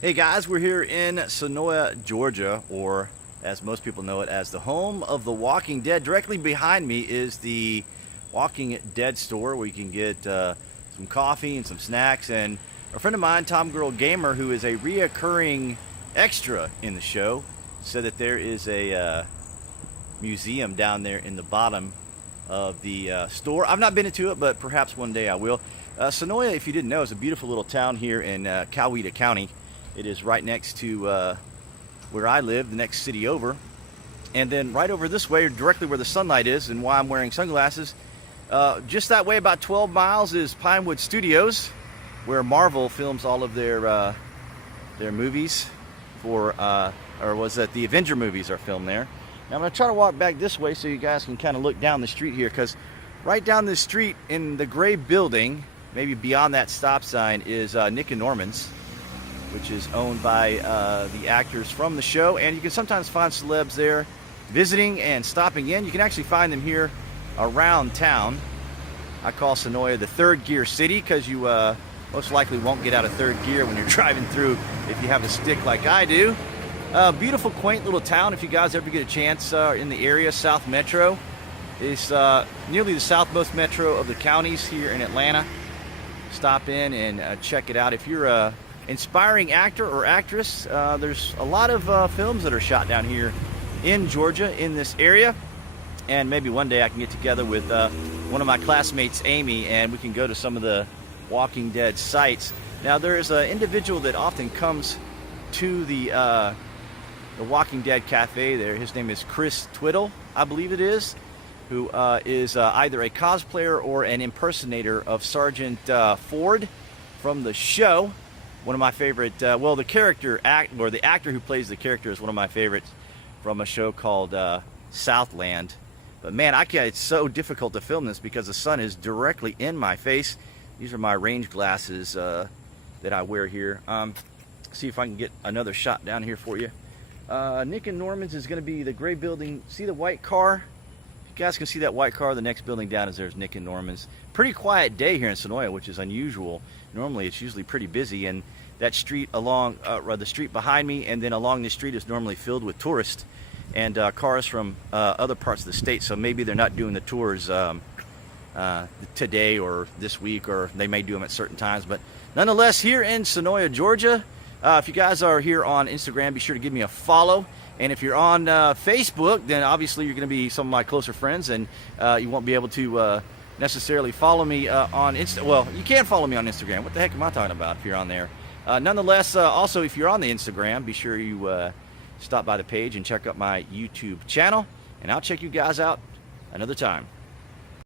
Hey guys, we're here in Senoia, Georgia, or as most people know it as the home of The Walking Dead. Directly behind me is the Walking Dead store where you can get some coffee and some snacks. And a friend of mine, Tom Girl Gamer, who is a reoccurring extra in the show, said that there is a museum down there in the bottom of the store. I've not been into it, but perhaps one day I will. Senoia, if you didn't know, is a beautiful little town here in Coweta County. It is right next to where I live, the next city over. And then right over this way, directly where the sunlight is and why I'm wearing sunglasses, just that way about 12 miles is Pinewood Studios, where Marvel films all of their movies for, or was that the Avenger movies are filmed there. Now I'm going to try to walk back this way so you guys can kind of look down the street here, because right down this street in the gray building, maybe beyond that stop sign, is Nick and Norman's, which is owned by the actors from the show. And you can sometimes find celebs there visiting and stopping in. You can actually find them here around town. I call Senoia the third gear city because you most likely won't get out of third gear when you're driving through if you have a stick like I do. Beautiful, quaint little town. If you guys ever get a chance in the area, South Metro is nearly the southmost metro of the counties here in Atlanta. Stop in and check it out. If you're a inspiring actor or actress, there's a lot of films that are shot down here in Georgia, in this area. And maybe one day I can get together with one of my classmates, Amy, and we can go to some of the Walking Dead sites. Now there's an individual that often comes to the Walking Dead cafe there. His name is Chris Twiddle, I believe it is, who is either a cosplayer or an impersonator of Sergeant Ford from the show. One of my favorite, well, the actor who plays the character is one of my favorites from a show called Southland. But man, it's so difficult to film this because the sun is directly in my face. These are my range glasses that I wear here. See if I can get another shot down here for you. Nick and Norman's is going to be the gray building. See the white car? You guys can see that white car. The next building down is there's Nick and Norman's. Pretty quiet day here in Senoia, which is unusual. Normally it's usually pretty busy, and that street along the street behind me and then along the street is normally filled with tourists and cars from other parts of the state. So maybe they're not doing the tours today or this week, or they may do them at certain times. But nonetheless, here in Senoia, Georgia, if you guys are here on Instagram, be sure to give me a follow. And if you're on Facebook, then obviously you're going to be some of my closer friends, and you won't be able to necessarily follow me on Insta. Well, you can follow me on Instagram. What the heck am I talking about if you're on there? Nonetheless, also if you're on the Instagram, be sure you stop by the page and check out my YouTube channel, and I'll check you guys out another time.